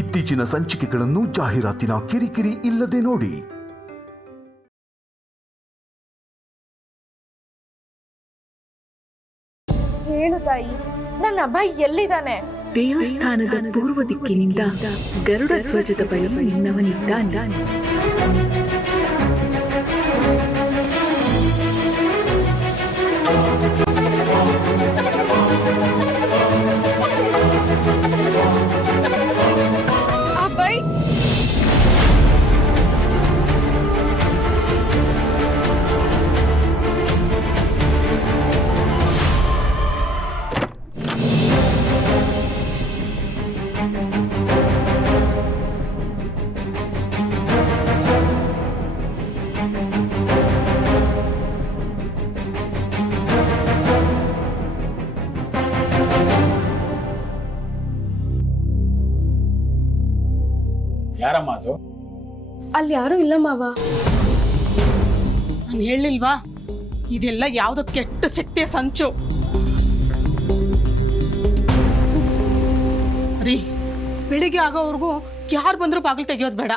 ಇತ್ತೀಚಿನ ಸಂಚಿಕೆಗಳನ್ನು ಜಾಹೀರಾತಿನ ಕಿರಿಕಿರಿ ಇಲ್ಲದೆ ನೋಡಿ. ಹೇಳು ತಾಯಿ, ನನ್ನ ಅಭಯ್ ಎಲ್ಲಿದ್ದಾನೆ? ದೇವಸ್ಥಾನದ ಪೂರ್ವ ದಿಕ್ಕಿನಿಂದ ಗರುಡ ಧ್ವಜದ ಬಳಿ ನಿನ್ನವನಿದ್ದಾನೆ. ಅಭಯ್, ಯಾರಮ್ಮ ಅದು? ಅಲ್ಲಿ ಯಾರು ಇಲ್ಲ ಮಾವ. ನಾನು ಹೇಳಿಲ್ವಾ, ಇದೆಲ್ಲ ಯಾವ್ದೋ ಕೆಟ್ಟ ಶಕ್ತಿಯ ಸಂಚು. ರೀ, ಬೆಳಿಗ್ಗೆ ಆಗೋವರೆಗೂ ಯಾರು ಬಂದ್ರು ಬಾಗಿಲು ತೆಗಿಯೋದು ಬೇಡ.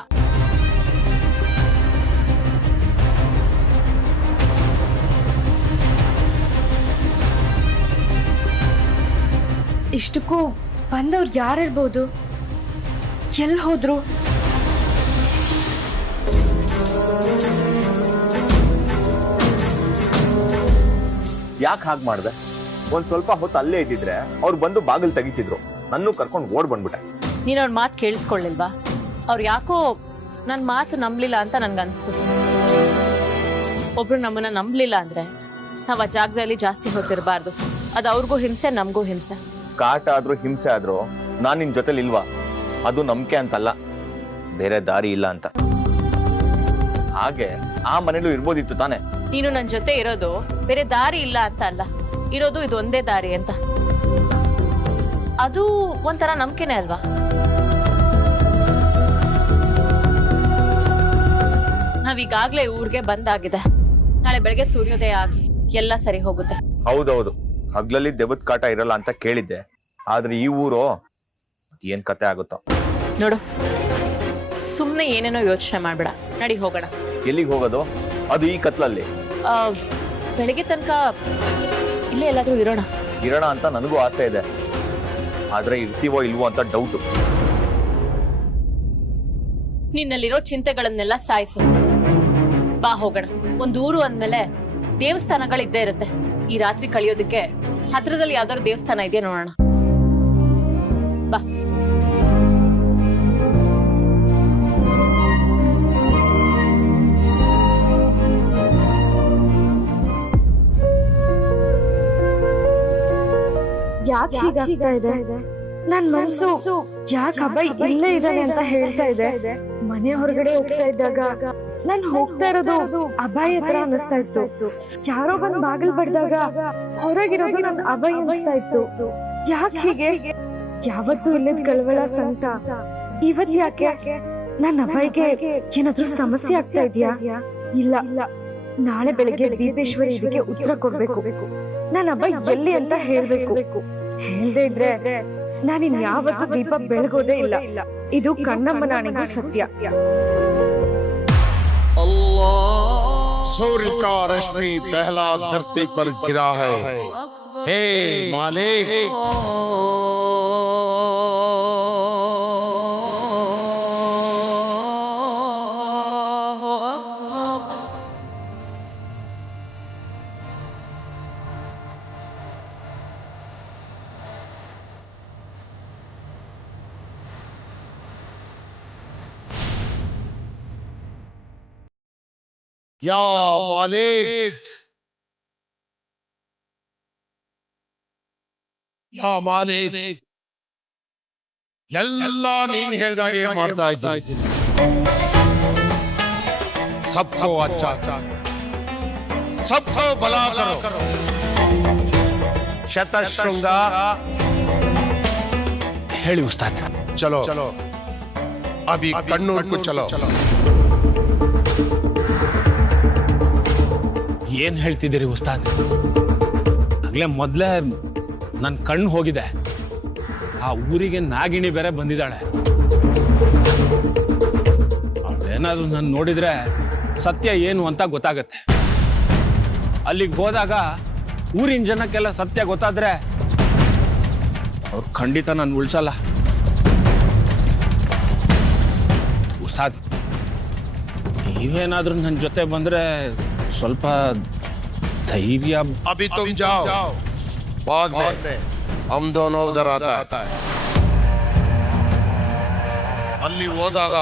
ಇಷ್ಟಕ್ಕೂ ಬಂದವ್ರು ಯಾರಿರ್ಬೋದು? ಎಲ್ಲಿ ಹೋದ್ರು? ಯಾಕೆ ಹಾಗೆ ಮಾಡಿದೆ? ಒಂದ್ ಸ್ವಲ್ಪ ಹೊತ್ತು ಅಲ್ಲೇ ಇದ್ದಿದ್ರೆ ಅವ್ರು ಬಂದು ಬಾಗಿಲು ತೆಗಿತಿದ್ರು. ನನ್ನೂ ಕರ್ಕೊಂಡು ಓಡ್ ಬಂದ್ಬಿಟ್ಟೆ. ನೀನು ಅವ್ರ ಮಾತು ಕೇಳಿಸ್ಕೊಳ್ಳಿಲ್ವಾ? ಅವ್ರು ಯಾಕೋ ನನ್ನ ಮಾತು ನಂಬಲಿಲ್ಲ ಅಂತ ನನ್ಗನ್ಸ್ತು. ಒಬ್ರು ನಮ್ಮನ್ನ ನಂಬಲಿಲ್ಲ ಅಂದ್ರೆ ನಾವು ಆ ಜಾಗದಲ್ಲಿ ಜಾಸ್ತಿ ಹೊತ್ತಿರಬಾರ್ದು. ಅದು ಅವ್ರಿಗೂ ಹಿಂಸೆ, ನಮಗೂ ಹಿಂಸೆ. ಕಾಟ ಆದ್ರೂ ಹಿಂಸೆ ಆದ್ರೂ ನಾನ್ ನಿನ್ ಜೊತೆಲಿ ಇಲ್ವಾ? ಅದು ನಂಬಿಕೆ ಅಂತಲ್ಲ, ಬೇರೆ ದಾರಿ ಇಲ್ಲ ಅಂತ. ಹಾಗೆ ಆ ಮನೇಲೂ ಇರ್ಬೋದಿತ್ತು ತಾನೆ. ನೀನು ನನ್ನ ಜೊತೆ ಇರೋದು ಬೇರೆ ದಾರಿ ಇಲ್ಲ ಅಂತ ಅಲ್ಲ, ಇರೋದು ಇದು ಒಂದೇ ದಾರಿ ಅಂತ. ಅದು ಒಂಥರ ನಂಬಿಕೆನೇ ಅಲ್ವಾ? ನಾವೀಗಾಗ್ಲೇ ಊರಿಗೆ ಬಂದಾಗಿದೆ. ನಾಳೆ ಬೆಳಗ್ಗೆ ಸೂರ್ಯೋದಯ ಆಗ್ಲಿ, ಎಲ್ಲ ಸರಿ ಹೋಗುತ್ತೆ. ಹೌದೌದು, ಹಗ್ಲಲ್ಲಿ ದೆವ್ವದ ಕಾಟ ಇರಲ್ಲ ಅಂತ ಕೇಳಿದ್ದೆ. ಆದ್ರೆ ಈ ಊರು ಏನ್ ಕತೆ ಆಗುತ್ತೋ ನೋಡು. ಸುಮ್ನೆ ಏನೇನೋ ಯೋಚನೆ ಮಾಡ್ಬೇಡ, ನಡಿ ಹೋಗೋಣ. ಎಲ್ಲಿಗೆ ಹೋಗೋದು? ಅದು ಈ ಕತ್ಲಲ್ಲಿ. ಬೆಳಿಗ್ಗೆ ತನಕ ಇಲ್ಲೇ ಎಲ್ಲಾದ್ರೂ ಇರೋಣ ಅಂತ ನನಗೂ ಆಸೆ ಇದೆ. ಆದ್ರೆ ಇರ್ತೀವೋ ಇಲ್ವೋ ಅಂತ ಡೌಟು. ನಿನ್ನಲ್ಲಿರೋ ಚಿಂತೆಗಳನ್ನೆಲ್ಲ ಸಾಯಿಸು. ಬಾ ಹೋಗೋಣ. ಒಂದು ಊರು ಅಂದ್ಮೇಲೆ ದೇವಸ್ಥಾನಗಳಿದ್ದೇ ಇರುತ್ತೆ. ಈ ರಾತ್ರಿ ಕಳಿಯೋದಕ್ಕೆ ಹತ್ರದಲ್ಲಿ ಯಾವ್ದಾದ್ರು ದೇವಸ್ಥಾನ ಇದೆಯಾ ನೋಡೋಣ. ಬಾ. ಯಾಕೆ ಹೀಗಾಗ್ತಾ ಇದೆ? ನನ್ ಮನ್ಸು ಯಾಕೆ ಅಭಯ್ ಇಲ್ಲೇ ಇದ್ದಾನೆ ಅಂತ ಹೇಳ್ತಾ ಇದೆ. ಮನೆ ಹೊರಗಡೆ ಹೋಗ್ತಾ ಇದ್ದಾಗ ನಾನ್ ಹೋಗ್ತಾ ಇರೋದು ಅಭಯ್ ಹತ್ರ ಅನಿಸ್ತಾ ಇತ್ತು. ಯಾರೋ ಬಂದ್ ಬಾಗಿಲ್ ಬಡ್ದಾಗ ಹೊರಗಿರೋದು ನನ್ ಅಭಯ್ ಅನಿಸ್ತಾ ಇತ್ತು. ಯಾಕೆ ಹೀಗೆ? ಯಾವತ್ತೂ ಇಲ್ಲದ ಕಳವಳ ಸಂತ ಇವತ್ ಯಾಕೆ? ನನ್ ಅಭಯ್ಗೆ ಏನಾದ್ರೂ ಸಮಸ್ಯೆ ಆಗ್ತಾ ಇದೆಯಾ? ಇಲ್ಲ, ನಾಳೆ ಬೆಳಗ್ಗೆ ದೀಪೇಶ್ವರಿ ಇದಕ್ಕೆ ಉತ್ತರ ಕೊಡ್ಬೇಕು. ನನ್ ಅಭಯ್ ಎಲ್ಲಿ ಅಂತ ಹೇಳ್ಬೇಕು. ಹೇಳ್ದೆ ಇದ್ರೆ ನಾನಿನ್ ಯಾವತ್ತೂ ದೀಪ ಬೆಳಗೋದೇ ಇಲ್ಲ. ಇದು ಕಣ್ಣಮ್ಮನಾಣಿಗೂ ಸತ್ಯ. सूर्य का रश्मि पहला धरती पर गिरा है। हे मालिक, या मालिक, या मालिक, ಎಲ್ಲ ನೀನ್ ಹೇಳ್ದಾಗೆ ಮಾಡ್ತಾ ಇದ್ದೀನಿ. सबको अच्छा सबको भला करो. शतशृंग ಹೇಳಿ ಉಸ್ತಾದ್. चलो अभी कन्नूर को चलो. ಏನ್ ಹೇಳ್ತಿದ್ದೀರಿ ಉಸ್ತಾದ್? ಆಗ್ಲೇ ಮೊದ್ಲೇ ನನ್ ಕಣ್ಣು ಹೋಗಿದೆ. ಆ ಊರಿಗೆ ನಾಗಿಣಿ ಬೇರೆ ಬಂದಿದ್ದಾಳೆ. ಅವಳೇನಾದ್ರೂ ನಾನು ನೋಡಿದ್ರೆ ಸತ್ಯ ಏನು ಅಂತ ಗೊತ್ತಾಗತ್ತೆ. ಅಲ್ಲಿಗೆ ಹೋದಾಗ ಊರಿನ ಜನಕ್ಕೆಲ್ಲ ಸತ್ಯ ಗೊತ್ತಾದ್ರೆ ಅವ್ರು ಖಂಡಿತ ನಾನು ಉಳ್ಸಲ್ಲ. ಉಸ್ತಾದ್, ನೀವೇನಾದ್ರೂ ನನ್ನ ಜೊತೆ ಬಂದ್ರೆ ಸ್ವಲ್ಪ ಧೈರ್ಯ. अभी तुम जाओ, बाद में हम दोनों उधर आता है. ಅಲ್ಲಿ ಹೋದಾಗ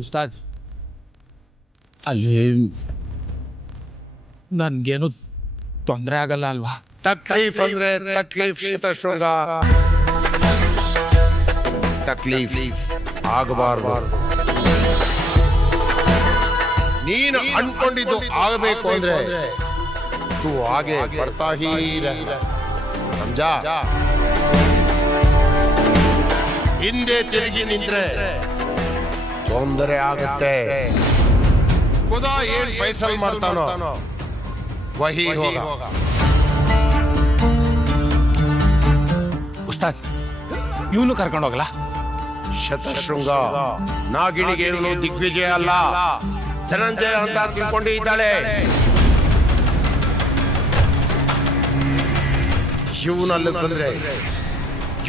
ಉಸ್ತಾದ್, ಅಲ್ಲಿ ನನ್ಗೇನು ತೊಂದರೆ ಆಗಲ್ಲ ಅಲ್ವಾ? तकलीफ ಅಂದ್ರೆ तकलीफ ಶತಶೃಂಗ. तकलीफ ಆಗಬಾರದು. ನೀನು ಅನ್ಕೊಂಡಿದ್ದು ಆಗಬೇಕು ಅಂದ್ರೆ तू आगे बढ़ता ही रह. समझा? ಹಿಂದೆ ತಿರುಗಿ ನಿಂತ್ರೆ ತೊಂದರೆ ಆಗುತ್ತೆ. ಖುದಾ ಏನ್ ಫೈಸಲ್ ಮಾಡ್ತಾನೋ ವಹಿ ಹೋಗಾ. ಉಸ್ತಾದ್, ಇವನು ಕರ್ಕೊಂಡು ಹೋಗಲ್ಲ? ಶತಶೃಂಗ ನಾಗಿಣಿಗೆ ಇವನು ದಿಗ್ವಿಜಯ ಅಲ್ಲ, ಧನಂಜಯ ಅಂತ ತಿಳ್ಕೊಂಡಿದ್ದಾಳೆ. ಇವನಲ್ಲಿ ಬಂದ್ರೆ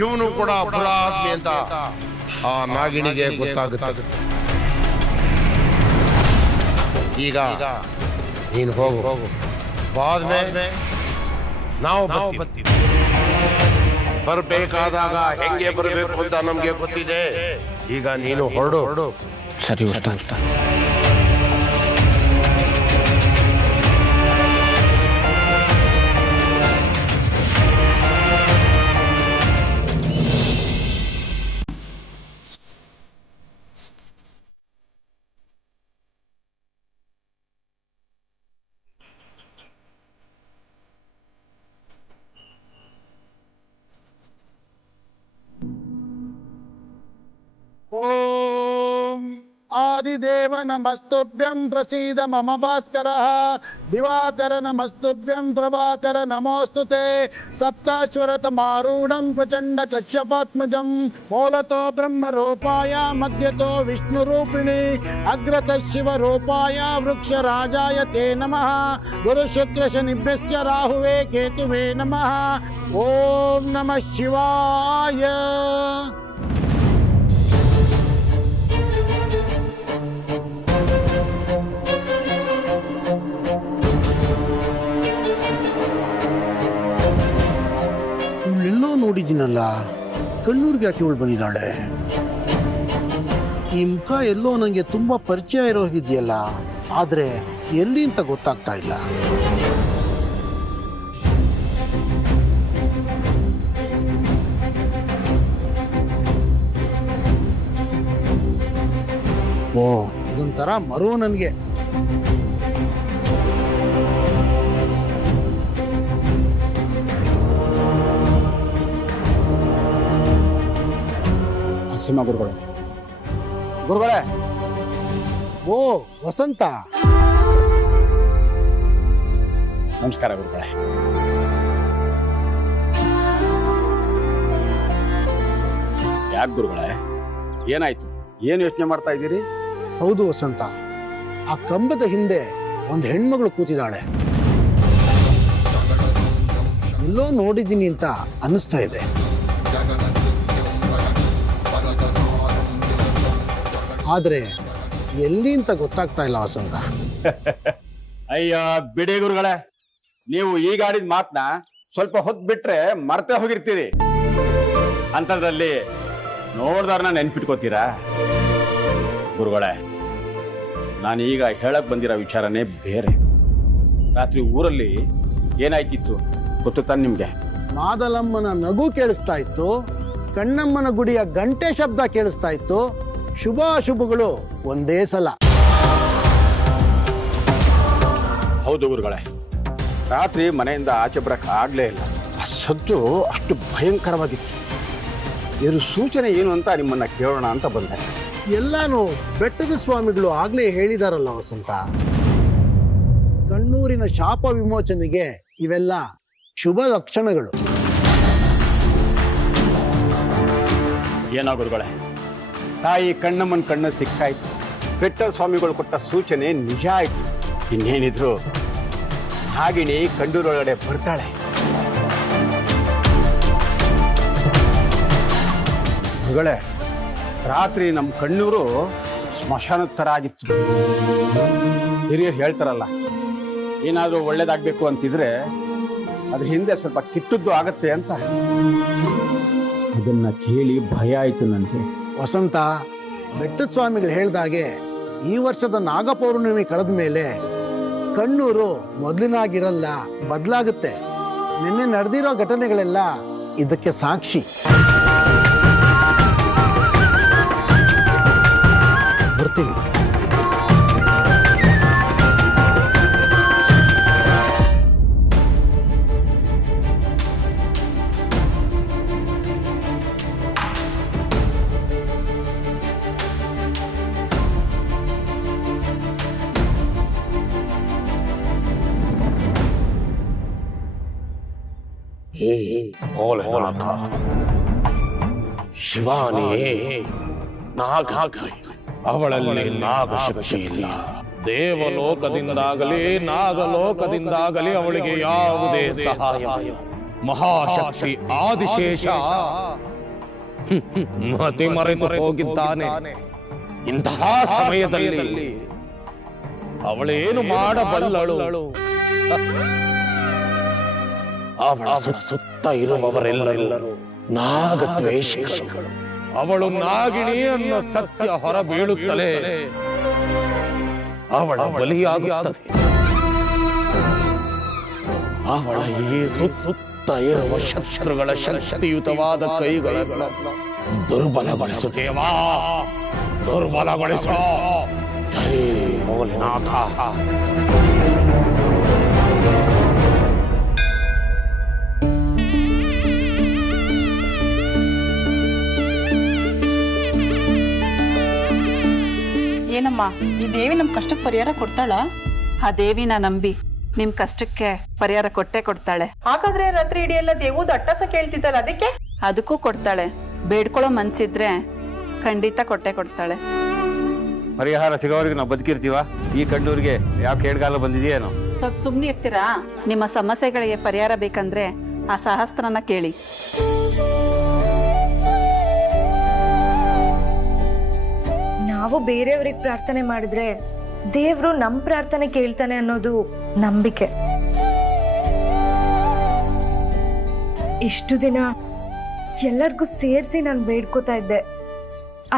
ಇವನು ಕೂಡ ಅಪರಾಧಿ ಅಂತ ಆ ನಾಗಿಣಿಗೆ ಗೊತ್ತಾಗುತ್ತೆ. ಈಗ ನೀನು ಹೋಗು, ಬಾದ್ಮೇ ನಾವು ಬರ್ತೀವಿ. ಬರ್ಬೇಕಾದಾಗ ಹೆಂಗೆ ಬರಬೇಕು ಅಂತ ನಮ್ಗೆ ಗೊತ್ತಿದೆ. ಈಗ ನೀನು ಹೊರಡು. ಸರಿ ಉಸ್ತಾದ್. आदिदेव नमस्तुभ्यं प्रसीद मम भास्करः. दिवाकर नमस्तुभ्यं प्रभाकर नमोस्तुते. सप्ताश्वरतमारूढं प्रचंड कश्यपात्मजं मूलतो ब्रह्मरूपाय मध्यतो विष्णुरूपिणी अग्रतः शिवरूपाय वृक्षराजाय ते नमः. गुरुशुक्रशनिभ्यश्च राहुवे केतुवे नमः. ओम नमः शिवाय. ಇವಳೆಲ್ಲೋ ನೋಡಿದ್ದೀನಲ್ಲ, ಕಣ್ಣೂರ್ಗೆ ಯಾಕೆ ಇವಳು ಬಂದಿದ್ದಾಳೆ? ಈ ಮುಖ ಎಲ್ಲೋ ನನಗೆ ತುಂಬಾ ಪರಿಚಯ ಇರೋ ಇದೆಯಲ್ಲ, ಆದ್ರೆ ಎಲ್ಲಿ ಅಂತ ಗೊತ್ತಾಗ್ತಾ ಇಲ್ಲ. ಓ, ಇದೊಂಥರ ಮರು ನನಗೆ. ನರಸಿಂಹ ಗುರುಗಳೇ. ಓ ವಸಂತ, ನಮಸ್ಕಾರ ಗುರುಗಳೇ. ಯಾಕೆ ಗುರುಗಳೇ, ಏನಾಯ್ತು? ಏನು ಯೋಚನೆ ಮಾಡ್ತಾ ಇದ್ದೀರಿ? ಹೌದು ವಸಂತ, ಆ ಕಂಬದ ಹಿಂದೆ ಒಂದು ಹೆಣ್ಮಗಳು ಕೂತಿದ್ದಾಳೆ. ಎಲ್ಲೋ ನೋಡಿದ್ದೀನಿ ಅಂತ ಅನ್ನಿಸ್ತಾ ಇದೆ. ಆದ್ರೆ ಎಲ್ಲಿ ಅಂತ ಗೊತ್ತಾಗ್ತಾ ಇಲ್ಲ ವಸಂತ. ಅಯ್ಯ ಬಿಡಿ ಗುರುಗಳೇ, ನೀವು ಈಗ ಆಡಿದ ಮಾತನ್ನ ಸ್ವಲ್ಪ ಹೊತ್ತು ಬಿಟ್ರೆ ಮರ್ತೇ ಹೋಗಿರ್ತೀರಿ. ಅಂತದ್ರಲ್ಲಿ ನೋಡ್ದವ್ರನ್ನ ನೆನ್ಪಿಟ್ಕೋತೀರಾ? ಗುರುಗಳೇ, ನಾನು ಈಗ ಹೇಳಕ್ ಬಂದಿರೋ ವಿಚಾರನೇ ಬೇರೆ. ರಾತ್ರಿ ಊರಲ್ಲಿ ಏನಾಯ್ತಿತ್ತು ಗೊತ್ತು ತಾನೆ ನಿಮ್ಗೆ? ಮಾದಲಮ್ಮನ ನಗು ಕೇಳಿಸ್ತಾ ಇತ್ತು, ಕಣ್ಣಮ್ಮನ ಗುಡಿಯ ಗಂಟೆ ಶಬ್ದ ಕೇಳಿಸ್ತಾ ಇತ್ತು. ಶುಭಾಶುಭಗಳು ಒಂದೇ ಸಲ. ಹೌದು ಗುರುಗಳೇ, ರಾತ್ರಿ ಮನೆಯಿಂದ ಆಚೆ ಬರಕ್ ಆಗ್ಲೇ ಇಲ್ಲ. ಸದ್ದು ಅಷ್ಟು ಭಯಂಕರವಾಗಿತ್ತು. ಇದ್ರ ಸೂಚನೆ ಏನು ಅಂತ ನಿಮ್ಮನ್ನ ಕೇಳೋಣ ಅಂತ ಬಂದೆ. ಎಲ್ಲಾನು ಬೆಟ್ಟದ ಸ್ವಾಮಿಗಳು ಆಗ್ಲೇ ಹೇಳಿದಾರಲ್ಲ ವಸಂತ. ಕಣ್ಣೂರಿನ ಶಾಪ ವಿಮೋಚನೆಗೆ ಇವೆಲ್ಲ ಶುಭ ಲಕ್ಷಣಗಳು. ಏನೋ ಗುರುಗಳೇ, ತಾಯಿ ಕಣ್ಣಮ್ಮನ ಕಣ್ಣು ಸಿಕ್ಕಾಯ್ತು, ಬೆಟ್ಟದ ಸ್ವಾಮಿಗಳು ಕೊಟ್ಟ ಸೂಚನೆ ನಿಜ ಆಯ್ತು. ಇನ್ನೇನಿದ್ರು ನಾಗಿಣಿ ಕಂಡೂರೊಳಗಡೆ ಬರ್ತಾಳೆ. ಗುರುಗಳೇ, ರಾತ್ರಿ ನಮ್ಮ ಕಣ್ಣೂರು ಸ್ಮಶಾನದ ಥರ ಆಗಿತ್ತು. ಹಿರಿಯರು ಹೇಳ್ತಾರಲ್ಲ, ಏನಾದರೂ ಒಳ್ಳೇದಾಗಬೇಕು ಅಂತಿದ್ರೆ ಅದ್ರ ಹಿಂದೆ ಸ್ವಲ್ಪ ಕಿತ್ತದ್ದು ಆಗತ್ತೆ ಅಂತ. ಅದನ್ನ ಕೇಳಿ ಭಯ ಆಯ್ತು ನನಗೆ. ವಸಂತ, ಬೆಟ್ಟದ ಸ್ವಾಮಿಗಳು ಹೇಳ್ದಾಗೆ ಈ ವರ್ಷದ ನಾಗಪೌರ್ಣಿಮೆ ಕಳೆದ ಮೇಲೆ ಕಣ್ಣೂರು ಮೊದಲಿನಾಗಿರಲ್ಲ, ಬದಲಾಗುತ್ತೆ. ನಿನ್ನೆ ನಡೆದಿರೋ ಘಟನೆಗಳೆಲ್ಲ ಇದಕ್ಕೆ ಸಾಕ್ಷಿ. ಬರ್ತೀನಿ. ಭೋಲೆನಾಥ, ಶಿವಾನೇ ನಾಗಸ್ತ್ರೀ, ಅವಳಲ್ಲಿ ನಾಗಶಕ್ತಿ ಇಲ್ಲ. ದೇವಲೋಕದಿಂದಾಗಲಿ ನಾಗಲೋಕದಿಂದಾಗಲಿ ಅವಳಿಗೆ ಯಾವುದೇ ಸಹಾಯ. ಮಹಾಶಕ್ತಿ ಆದಿಶೇಷ ಮತಿ ಮರೆತು ಹೋಗಿದ್ದಾನೆ. ಇಂತಹ ಸಮಯದಲ್ಲಿ ಅವಳೇನು ಮಾಡಬಲ್ಲಳು? ಅವಳ ಸುತ್ತ ಇರುವವರೆಲ್ಲರೂ ನಾಗದ್ವೇಷಿಗಳು. ಅವಳು ನಾಗಿಣಿ ಅನ್ನೋ ಸತ್ಯ ಹೊರ ಬೀಳುತ್ತಲೇ ಅವಳ ಬಲಿಯಾಗುತ್ತದೆ. ಅವಳ ಈ ಸುತ್ತ ಇರುವ ಶಸ್ತ್ರಗಳ ಶಕ್ತಿಯುತವಾದ ಕೈಗಳನ್ನು ದುರ್ಬಲಗೊಳಿಸು ದೇವಾ, ದುರ್ಬಲಗೊಳಿಸು. ಜೈ ಭೋಲೆನಾಥ. ಏನಮ್ಮ, ಈ ದೇವಿ ನಮ್ ಕಷ್ಟಕ್ಕೆ ಪರಿಹಾರ ಕೊಡ್ತಾಳ? ಆ ದೇವಿನ ನಂಬಿ ನಿಮ್ ಕಷ್ಟಕ್ಕೆ ಪರಿಹಾರ ಕೊಟ್ಟೆ ಕೊಡ್ತಾಳೆ. ಹಾಗಾದ್ರೆ ರಾತ್ರಿ ಇಡೀ ಎಲ್ಲ ದೇವದ ಅಟ್ಟಸ ಕೇಳ್ತಿದ್ದಲ್ಲ, ಅದಕ್ಕೆ? ಅದಕ್ಕೂ ಕೊಡ್ತಾಳೆ. ಬೇಡ್ಕೊಳ್ಳೋ ಮನ್ಸಿದ್ರೆ ಖಂಡಿತ ಕೊಟ್ಟೆ ಕೊಡ್ತಾಳೆ. ಪರಿಹಾರ ಸಿಗೋವರೆಗೆ ನಾವು ಬದುಕಿರ್ತೀವ? ಈ ಕಣ್ಣೂರಿಗೆ ಯಾವ ಕೇಡ್ಗಾಲ ಬಂದಿದೆಯೇನೋ? ಸ್ವಲ್ಪ ಸುಮ್ನೆ ಇರ್ತೀರಾ? ನಿಮ್ಮ ಸಮಸ್ಯೆಗಳಿಗೆ ಪರಿಹಾರ ಬೇಕಂದ್ರೆ ಆ ಸಹಸ್ರನ ಕೇಳಿ. ನಾವು ಬೇರೆಯವ್ರಿಗೆ ಪ್ರಾರ್ಥನೆ ಮಾಡಿದ್ರೆ ದೇವ್ರು ನಮ್ ಪ್ರಾರ್ಥನೆ ಕೇಳ್ತಾನೆ ಅನ್ನೋದು ನಂಬಿಕೆ. ಇಷ್ಟು ದಿನ ಎಲ್ಲರಿಗೂ ಸೇರಿಸಿ ನಾನು ಬೇಡ್ಕೋತಾ ಇದ್ದೆ.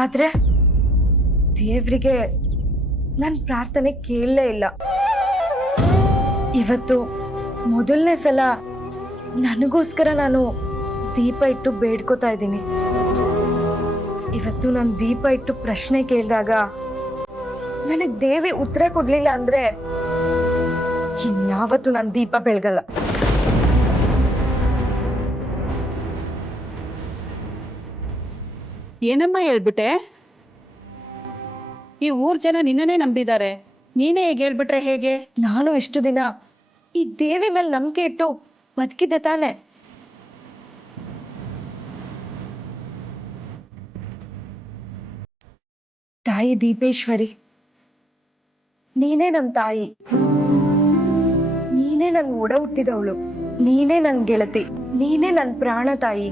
ಆದ್ರೆ ದೇವ್ರಿಗೆ ನನ್ನ ಪ್ರಾರ್ಥನೆ ಕೇಳಲೇ ಇಲ್ಲ. ಇವತ್ತು ಮೊದಲನೇ ಸಲ ನನಗೋಸ್ಕರ ನಾನು ದೀಪ ಇಟ್ಟು ಬೇಡ್ಕೋತಾ ಇದ್ದೀನಿ. ಇವತ್ತು ನಾನು ದೀಪ ಇಟ್ಟು ಪ್ರಶ್ನೆ ಕೇಳಿದಾಗ ನನಗೆ ದೇವಿ ಉತ್ತರ ಕೊಡ್ಲಿಲ್ಲ ಅಂದ್ರೆ ಇನ್ಯಾವತ್ತು ನಾನು ದೀಪ ಬೆಳಗಲ್ಲ. ಏನಮ್ಮ ಹೇಳ್ಬಿಟ್ಟೆ? ಈ ಊರ್ ಜನ ನಿನ್ನನೇ ನಂಬಿದ್ದಾರೆ, ನೀನೇ ಹೇಗೆ ಹೇಳ್ಬಿಟ್ರೆ ಹೇಗೆ? ನಾನು ಇಷ್ಟು ದಿನ ಈ ದೇವಿ ಮೇಲೆ ನಂಬಿಕೆ ಇಟ್ಟು ಬದುಕಿದ್ದೆ ತಾನೆ. ತಾಯಿ ದೀಪೇಶ್ವರಿ, ನೀನೇ ನನ್ನ ತಾಯಿ, ನೀನೇ ನನ್ ಒಡ ಹುಟ್ಟಿದವಳು, ನೀನೇ ನನ್ ಗೆಳತಿ, ನೀನೇ ನನ್ ಪ್ರಾಣ ತಾಯಿ.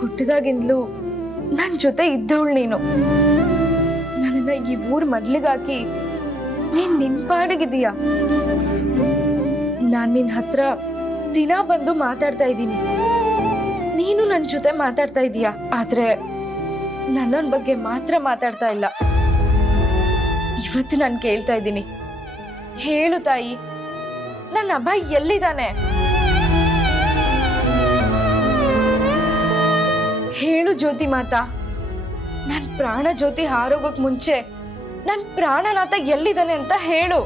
ಹುಟ್ಟಿದಾಗಿಂದಲೂ ನನ್ ಜೊತೆ ಇದ್ದವಳು ನೀನು. ನನ್ನನ್ನ ಈ ಊರ್ ಮಡ್ಲಿಗಾಕಿ ನೀನ್ ನಿನ್ಪಾಡಿಗಿದೀಯ. ನಾನ್ ನಿನ್ ಹತ್ರ ದಿನ ಬಂದು ಮಾತಾಡ್ತಾ ಇದ್ದೀನಿ, ನೀನು ನನ್ನ ಜೊತೆ ಮಾತಾಡ್ತಾ ಇದೀಯ. ಆದ್ರೆ ನನ್ನ ಬಗ್ಗೆ ಮಾತ್ರ ಮಾತಾಡ್ತಾ ಇಲ್ಲ. ಇವತ್ತು ನಾನು ಕೇಳ್ತಾ ಇದ್ದೀನಿ, ಹೇಳು ತಾಯಿ, ನನ್ನ ಅಭಯ್ ಎಲ್ಲಿದ್ದಾನೆ? ಹೇಳು ಜ್ಯೋತಿ ಮಾತಾ, ನನ್ ಪ್ರಾಣ ಜ್ಯೋತಿ ಹಾರೋಗಕ್ ಮುಂಚೆ ನನ್ ಪ್ರಾಣನಾಥ ಎಲ್ಲಿದ್ದಾನೆ ಅಂತ ಹೇಳು.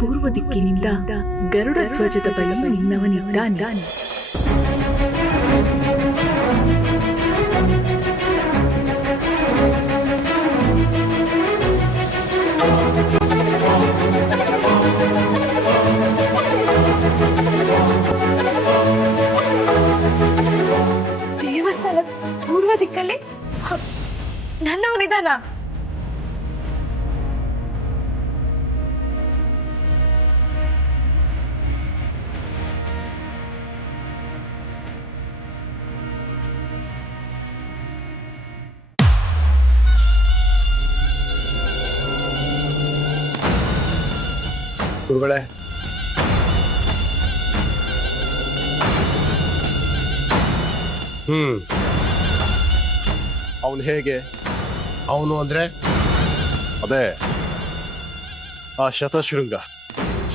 ಪೂರ್ವ ದಿಕ್ಕಿನಿಂದ ಗರುಡ ಧ್ವಜದ ಬಳಿ ನಿನ್ನವನಿದ್ದಾನೆ. ದೇವಸ್ಥಾನದ ಪೂರ್ವ ದಿಕ್ಕಲ್ಲಿ ನನ್ನವನಿದಾನ. ಗುರುಗಳೇ, ಅವನು ಹೇಗೆ? ಅವನು ಅಂದ್ರೆ ಅದೇ ಆ ಶತಶೃಂಗ.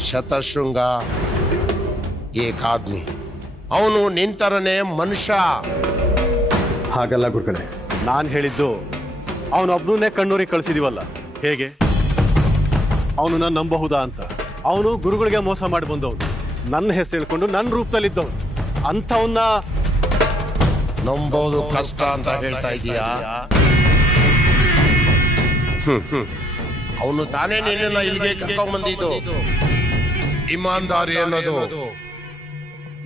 ಶತಶೃಂಗ ಏಕಾದ್ಮಿ. ಅವನು ನಿಂತರನೇ ಮನುಷ್ಯ. ಹಾಗಲ್ಲ ಗುರುಗಳೇ, ನಾನು ಹೇಳಿದ್ದು ಅವನೊಬ್ಬನೇ ಕಣ್ಣೂರಿಗೆ ಕಳಿಸಿದೀವಲ್ಲ, ಹೇಗೆ ಅವನನ್ನ ನಂಬಬಹುದಾ ಅಂತ. ಅವನು ಗುರುಗಳಿಗೆ ಮೋಸ ಮಾಡಿ ಬಂದವನು, ನನ್ನ ಹೆಸರು ಹೇಳ್ಕೊಂಡು ನನ್ನ ರೂಪದಲ್ಲಿದ್ದವನು. ಅಂಥವನ್ನ ನಂಬೋದು ಕಷ್ಟ ಅಂತ ಹೇಳ್ತಾ ಇದೀಯಾ? ಅವನು ತಾನೇ ನಿನ್ನ ಇಲ್ಲಿಗೆ ಕರ್ಕೊಂಡ್ ಬಂದಿದ್ದು. ಇಮಾನ್ದಾರಿ ಅನ್ನೋದು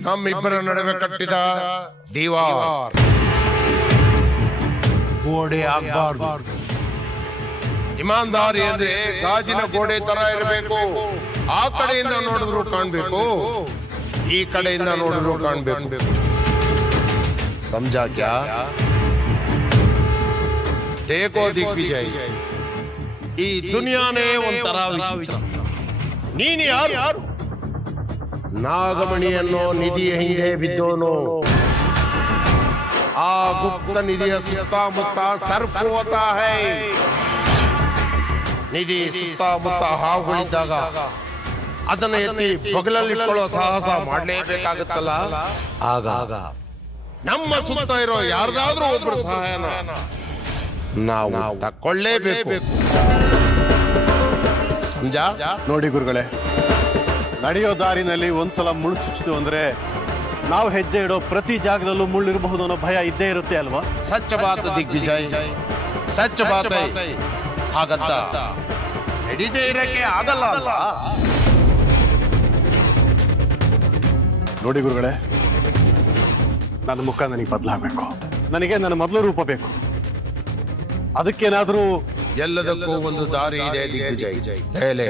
ನಮ್ಮಿಬ್ಬರ ನಡುವೆ ಕಟ್ಟಿದ ದೀವಾರ್, ಗೋಡೆ ಆಗ್ಬಾರ್ದು. ಇಮಾನ್ದಾರಿ ಅಂದ್ರೆ ಗಾಜಿನ ಗೋಡೆ ತರ ಇರಬೇಕು. ಆ ಕಡೆಯಿಂದ ನೋಡಿದ್ರು ಕಾಣ್ಬೇಕು, ಈ ಕಡೆಯಿಂದ ನೋಡಿದ್ರು ಕಾಣ್ಬೇಕು. समझा क्या? देखो दिग्विजय, ಈ ದುನಿಯಾನೇ ಒಂಥರ ವಿಚಿತ್ರ. ನೀನು ಯಾರು? ನಾಗಮಣಿ ಅನ್ನೋ ನಿಧಿಯ ಹಿಂದೆ ಬಿದ್ದೋನು. ಆ ಗುಪ್ತ ನಿಧಿಯ ಸುತ್ತಮುತ್ತ ಸರ್ಪ ಹೋತಾ ಹೈ. ನಿಧಿ ಸುತ್ತಮುತ್ತ ಹಾವುಗಳಿದ್ದಾಗ ಅದನ್ನ ಎತ್ತಿ ಬಗಲಲ್ಲಿಟ್ಕೊಳ್ಳೋ ಸಾಹಸ ಮಾಡಲೇಬೇಕಾಗುತ್ತಲ್ಲ. ಆಗ ನಮ್ಮ ಸುತ್ತ ಇರೋ ಯಾರ್ದಾದ್ರೂ ಒಬ್ರು ಸಹಾಯನ ನಾವು ತಕೊಳ್ಳೇಬೇಕು. ಸಂಜಾ ನೋಡಿ ಗುರುಗಳೇ, ನಡೆಯೋ ದಾರಿನಲ್ಲಿ ಒಂದ್ಸಲ ಮುಳ್ಳು ಚುಚ್ಚಿತು ಅಂದ್ರೆ ನಾವು ಹೆಜ್ಜೆ ಇಡೋ ಪ್ರತಿ ಜಾಗದಲ್ಲೂ ಮುಳ್ಳಿರಬಹುದು ಅನ್ನೋ ಭಯ ಇದ್ದೇ ಇರುತ್ತೆ ಅಲ್ವಾ? ಸಚ್ಚ ಬಾತ್ ದಿಗ್ವಿಜಯ್, ಸಚ್ಚ ಬಾತ್. ಹಾಗಂತ ನಡೀದೇ ಇರಕ್ಕೆ ಆಗಲ್ಲ ಅಲ್ವಾ? ನೋಡಿ ಗುರುಗಳೇ, ನನ್ನ ಮುಖ ನನಗೆ ಬದಲಾಗಬೇಕು. ನನಗೆ ನನ್ನ ಮೊದಲು ರೂಪ ಬೇಕು. ಅದಕ್ಕೇನಾದ್ರೂ ಎಲ್ಲದಕ್ಕೂ ಒಂದು ದಾರಿ ಇದೆ ದಿಗ್ವಿಜಯ್. ಹೇಳೆ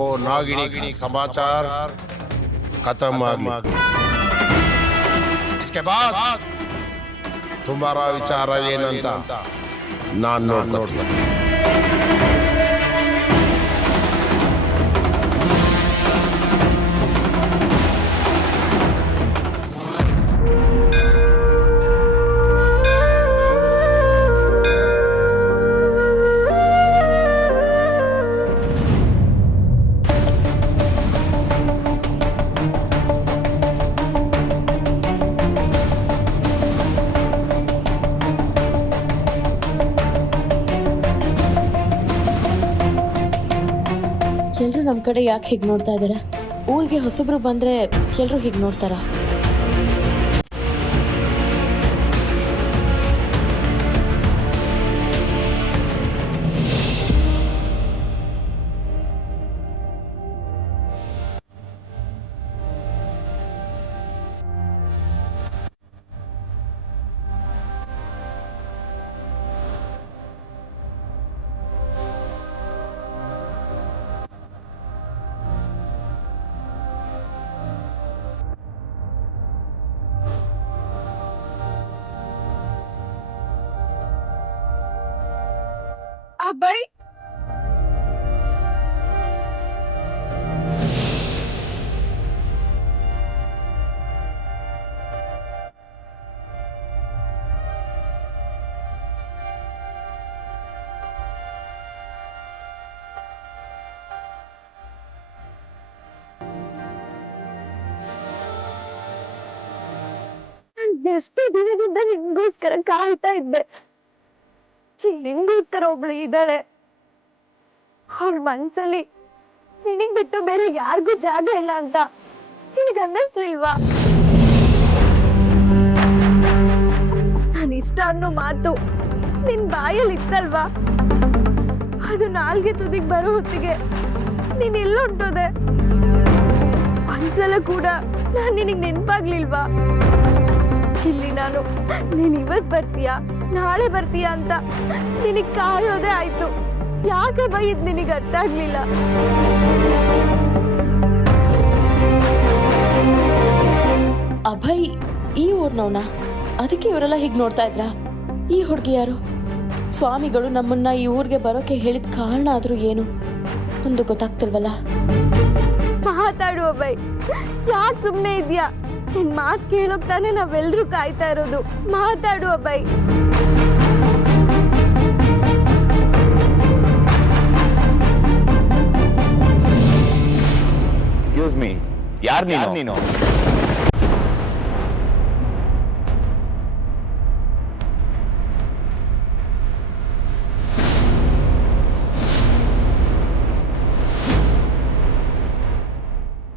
ಓ ನಾಗಿಣಿ ಸಮಾಚಾರ ಖತಮ್ ಆಗ್ಲಿ. इसके बाद तुम्हारा विचार ಏನಂತ ನಾನು ನೋಡ್ತೀನಿ. ಎಲ್ರು ನಮ್ ಕಡೆ ಯಾಕೆ ಹೀಗ್ ನೋಡ್ತಾ ಇದಾರೆ? ಊರಿಗೆ ಹೊಸಬ್ರು ಬಂದ್ರೆ ಎಲ್ರು ಹೀಗ್ ನೋಡ್ತಾರ? ಅಬ್ಬಾಯಿ, ಎಷ್ಟು ದಿನದಿಂದ ನಿನ್ಗೋಸ್ಕರ ಕಾಯ್ತಾ ಇದ್ದೆ. ನಿನ್ಗೋಸ್ಕರ ಒಬ್ಳು ಇದ್ದಾಳೆ. ಅವ್ರ ಮನ್ಸಲ್ಲಿ ನಿನಗ್ ಬಿಟ್ಟು ಬೇರೆ ಯಾರಿಗೂ ಜಾಗ ಇಲ್ಲ ಅಂತ ನಿನಗ್ ಅನ್ನಿಸ್ಲಿಲ್ವಾ? ನಾನು ಇಷ್ಟ ಅನ್ನೋ ಮಾತು ನಿನ್ ಬಾಯಲ್ಲಿ ಇತ್ತಲ್ವಾ? ಅದು ನಾಲ್ಗೆ ತುದಿಗ್ ಬರೋ ಹೊತ್ತಿಗೆ ನೀನ್ ಎಲ್ಲೊಂಟೋದೆ? ಒಂದ್ಸಲ ಕೂಡ ನಾನ್ ನಿನಗ್ ನೆನ್ಪಾಗ್ಲಿಲ್ವಾ? ಇಲ್ಲಿ ನಾನು ನೀನ್ ಇವತ್ ಬರ್ತೀಯಾ ನಾಳೆ ಬರ್ತೀಯಾ ಅಂತ ನಿನಗ್ ಕಾಯೋದೇ ಆಯ್ತು. ಯಾಕೆ ಬೈದ್ ನಿನಗ್ ಅರ್ಥ ಆಗ್ಲಿಲ್ಲ? ಅಭಯ್ ಈ ಊರ್ನವ್ನ, ಅದಕ್ಕೆ ಇವರೆಲ್ಲ ಹೀಗ್ ನೋಡ್ತಾ ಇದ್ರ? ಈ ಹುಡುಗಿ ಯಾರು? ಸ್ವಾಮಿಗಳು ನಮ್ಮನ್ನ ಈ ಊರ್ಗೆ ಬರೋಕೆ ಹೇಳಿದ ಕಾರಣ ಆದ್ರೂ ಏನು ಒಂದು ಗೊತ್ತಾಗ್ತಿಲ್ವಲ್ಲ. ಮಾತಾಡು ಅಭಯ್, ಯಾಕೆ ಸುಮ್ಮನೆ ಇದ್ಯಾ? ನಿನ್ ಮಾತ್ ಕೇಳೋಕ್ ತಾನೇ ನಾವೆಲ್ರೂ ಕಾಯ್ತಾ ಇರೋದು. ಮಾತಾಡು ಅಭಯ್. ಎಕ್ಸ್ಕ್ಯೂಸ್ ಮೀ, ಯಾರು ನೀನು?